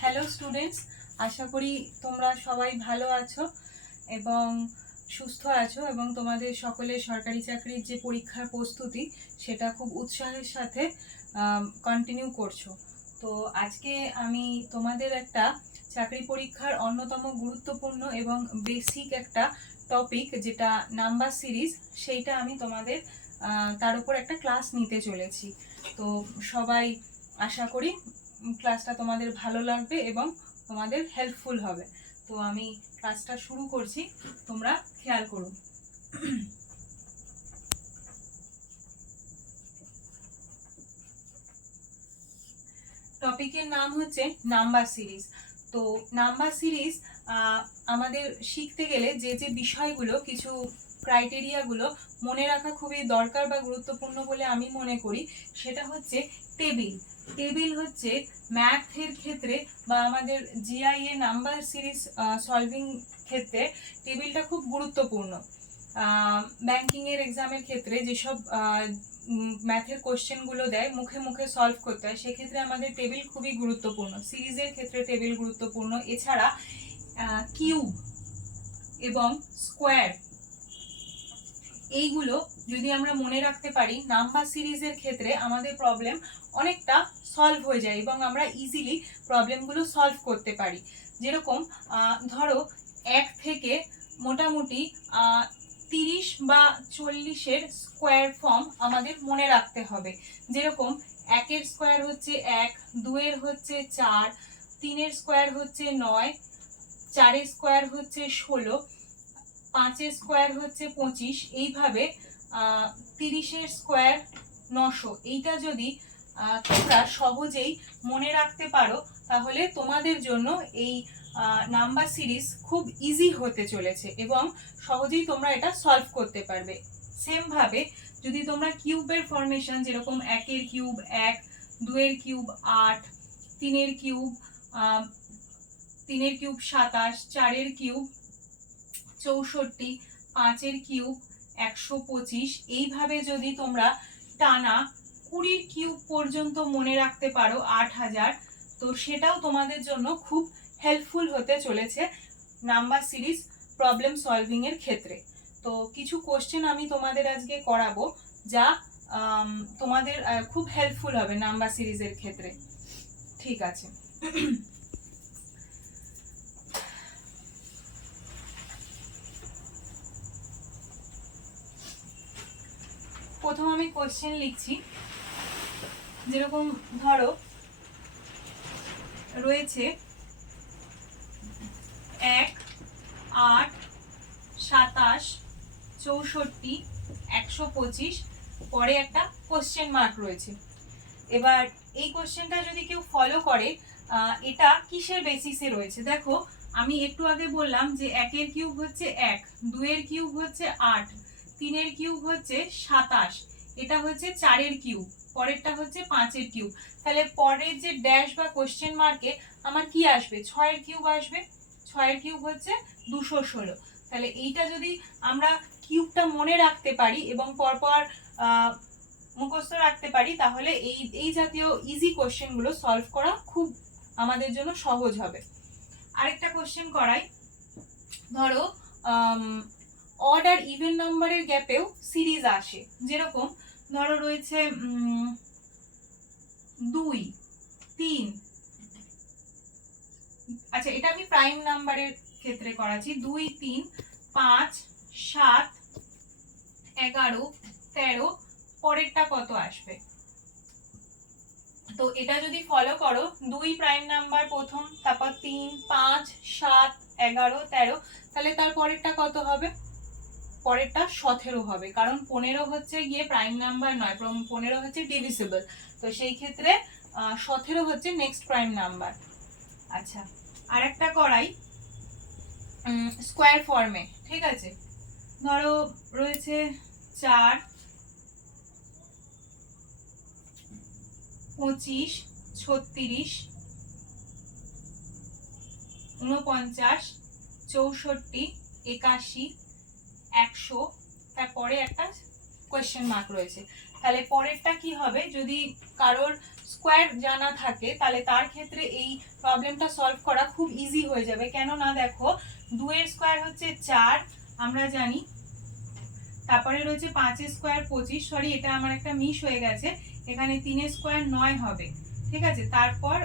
Hello students, আশা করি তোমরা সবাই ভালো আছো এবং সুস্থ আছো এবং তোমাদের সকলের সরকারি চাকরির যে পরীক্ষার প্রস্তুতি সেটা খুব উৎসাহের সাথে কন্টিনিউ করছো। তো আজকে আমি তোমাদের একটা চাকরি পরীক্ষার অন্যতম গুরুত্বপূর্ণ এবং বেসিক একটা টপিক যেটা নাম্বার সিরিজ, সেইটা আমি তোমাদের তার উপর একটা ক্লাস নিতে চলেছি। তো সবাই আশা করি ক্লাসটা তোমাদের ভালো লাগবে এবং তোমাদের হেল্পফুল হবে। তো আমি ক্লাসটা শুরু করছি, তোমরা খেয়াল করো। টপিকের নাম হচ্ছে নাম্বার সিরিজ। তো নাম্বার সিরিজ আমাদের শিখতে গেলে যে যে বিষয়গুলো, কিছু ক্রাইটেরিয়াগুলো মনে রাখা খুবই দরকার বা গুরুত্বপূর্ণ বলে আমি মনে করি, সেটা হচ্ছে টেবিল। টেবিল হচ্ছে ম্যাথের ক্ষেত্রে বা আমাদের জিআই এ নাম্বার সিরিজ সলভিং ক্ষেত্রে টেবিলটা খুব গুরুত্বপূর্ণ। ব্যাংকিং এর এক্সামের ক্ষেত্রে যেসব ম্যাথের কোশ্চেনগুলো দেয়, মুখে মুখে সলভ করতে হয়, সেক্ষেত্রে আমাদের টেবিল খুবই গুরুত্বপূর্ণ। সিরিজের ক্ষেত্রে টেবিল গুরুত্বপূর্ণ। এছাড়া কিউব এবং স্কোয়ার, এইগুলো যদি আমরা মনে রাখতে পারি, নাম্বার সিরিজের ক্ষেত্রে আমাদের প্রবলেম অনেকটা সলভ হয়ে যায় এবং আমরা ইজিলি প্রবলেমগুলো সলভ করতে পারি। যেরকম ধরো 1 থেকে মোটামুটি 30 বা 40-এর স্কোয়ার ফর্ম আমাদের মনে রাখতে হবে। যেরকম 1-এর স্কোয়ার হচ্ছে 1, 2-এর হচ্ছে 4, 3-এর স্কোয়ার হচ্ছে 9, 4-এর স্কোয়ার হচ্ছে 16, 5-এর স্কোয়ার হচ্ছে 25, এইভাবে 30-এর স্কোয়ার 900। এইটা যদি তোমরা সহজেই মনে রাখতে পারো, তাহলে তোমাদের জন্য এই নাম্বার সিরিজ খুব ইজি হতে চলেছে এবং সহজেই তোমরা এটা সলভ করতে পারবে। সেম ভাবে যদি তোমরা কিউবের ফরমেশন, যেরকম 1-এর কিউব 1, 2-এর কিউব 8, 3-এর কিউব 27, 4-এর কিউব 64, 5-এর কিউব 125, এইভাবে যদি তোমরা টানা 20-র কিউব পর্যন্ত মনে রাখতে পারো, 8000, তো সেটাও তোমাদের জন্য খুব হেল্পফুল হতে চলেছে নাম্বার সিরিজ প্রবলেম সলভিং এর ক্ষেত্রে। তো কিছু কোশ্চেন আমি তোমাদের আজকে করাবো, যা তোমাদের খুব হেল্পফুল হবে নাম্বার সিরিজের ক্ষেত্রে। ঠিক আছে। প্রথম আমি কোশ্চেন লিখছি। যেরকম ধরো রয়েছে 1, 8, 27, 64, 125, পরে একটা কোশ্চেন মার্ক রয়েছে। এবার এই কোশ্চেনটা যদি কেউ ফলো করে, এটা কিসের বেসিসে রয়েছে? দেখো, আমি একটু আগে বললাম যে 1-এর কিউব হচ্ছে 1, 2-এর কিউব হচ্ছে 8, 3-এর কিউব হচ্ছে 27, এটা হচ্ছে 4-এর কিউব, পরেরটা হচ্ছে 5-এর কিউব। তাহলে পরের যে ড্যাশ বা কোশ্চেন মার্কে আমার কি আসবে? 6-এর কিউব আসবে। 6-এর কিউব হচ্ছে 216। তাহলে এইটা যদি আমরা কিউবটা মনে রাখতে পারি এবং পরপর মুখস্থ রাখতে পারি, তাহলে এই জাতীয় ইজি কোশ্চেনগুলো সলভ করা খুব আমাদের জন্য সহজ হবে। আরেকটা কোশ্চেন করাই। ধরো অড আর ইভেন নাম্বারের গ্যাপেও সিরিজ আসে। যেরকম ধরো রয়েছে 2, 3, আচ্ছা এটা আমি প্রাইম নাম্বারের ক্ষেত্রে করাচ্ছি। 2, 3, 5, 7, 11, 13, পরেরটা কত আসবে? তো এটা যদি ফলো করো, 2 প্রাইম নাম্বার প্রথম, তারপর 3, 5, 7, 11, 13, তাহলে তার পরেরটা কত হবে? পরেরটা 17 হবে, কারণ 15 হচ্ছে গিয়ে প্রাইম নাম্বার নয়, 15 হচ্ছে ডিভিজিবল। তো সেই ক্ষেত্রে 17 হচ্ছে নেক্সট প্রাইম নাম্বার। আচ্ছা, আর একটা করাই স্কোয়ার ফর্মে। ঠিক আছে, ধরো রয়েছে 4, 25, 36, 49, 64, 81, 100, তারপরে একটা কোয়েশ্চেন মার্ক রয়েছে। তাহলে পরেরটা কি হবে, যদি কারোর স্কোয়ার জানা থাকে তাহলে তার ক্ষেত্রে এই প্রবলেমটা সলভ করা খুব ইজি হয়ে যাবে। কেননা দেখো 2 এর স্কোয়ার হচ্ছে 4 আমরা জানি, তারপরে রয়েছে 5 এর স্কোয়ার 25, সরি এটা আমার একটা মিস হয়ে গেছে, এখানে 3 এর স্কোয়ার 9 হবে, ঠিক আছে। তারপর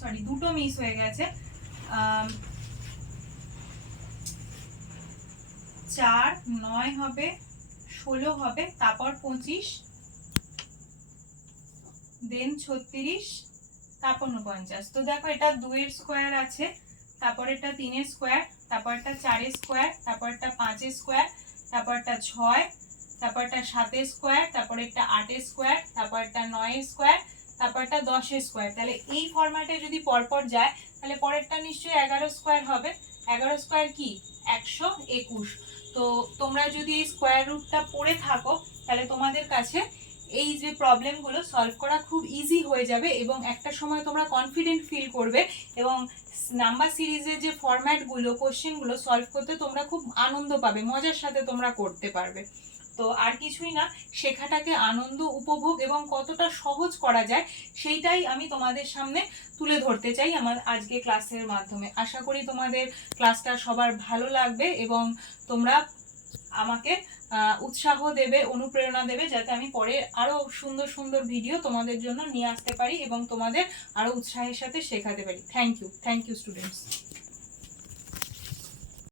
সরি দুটো মিস হয়ে গেছে, 4 9 হবে, 16 হবে, তারপর 25, দেন 36, তারপর 49। তো দেখো এটা 2 এর স্কোয়ার আছে, তারপর এটা 3 এর স্কোয়ার, তারপর এটা 4 এর স্কোয়ার, তারপর এটা 5 এর স্কোয়ার, তারপর এটা 6, তারপর এটা 7 এর স্কোয়ার, তারপর এটা 8 এর স্কোয়ার, তারপর এটা 9 এর স্কোয়ার, তারপর এটা 10 এর স্কোয়ার। তাহলে এই ফরম্যাটে যদি পরপর যায় তাহলে পরেরটা নিশ্চয়ই 11 স্কোয়ার হবে। 11 স্কোয়ার কি 121। তো তোমরা যদি এই স্কোয়ার রুটটা পড়ে থাকো তাহলে তোমাদের কাছে এই যে প্রবলেমগুলো সলভ করা খুব ইজি হয়ে যাবে এবং একটা সময় তোমরা কনফিডেন্ট ফিল করবে এবং নাম্বার সিরিজের যে ফরম্যাটগুলো কোশ্চেনগুলো সলভ করতে তোমরা খুব আনন্দ পাবে, মজার সাথে তোমরা করতে পারবে। তো আর কিছুই না, শেখাটাকে আনন্দ উপভোগ এবং কতটা সহজ করা যায় সেইটাই আমি তোমাদের সামনে তুলে ধরতে চাই আমার আজকে ক্লাসের মাধ্যমে। আশা করি তোমাদের ক্লাসটা সবার ভালো লাগবে এবং তোমরা আমাকে উৎসাহ দেবে, অনুপ্রেরণা দেবে, যাতে আমি পরে আরো সুন্দর সুন্দর ভিডিও তোমাদের জন্য নিয়ে আসতে পারি এবং তোমাদের আরো উৎসাহের সাথে শেখাতে পারি। Thank you students.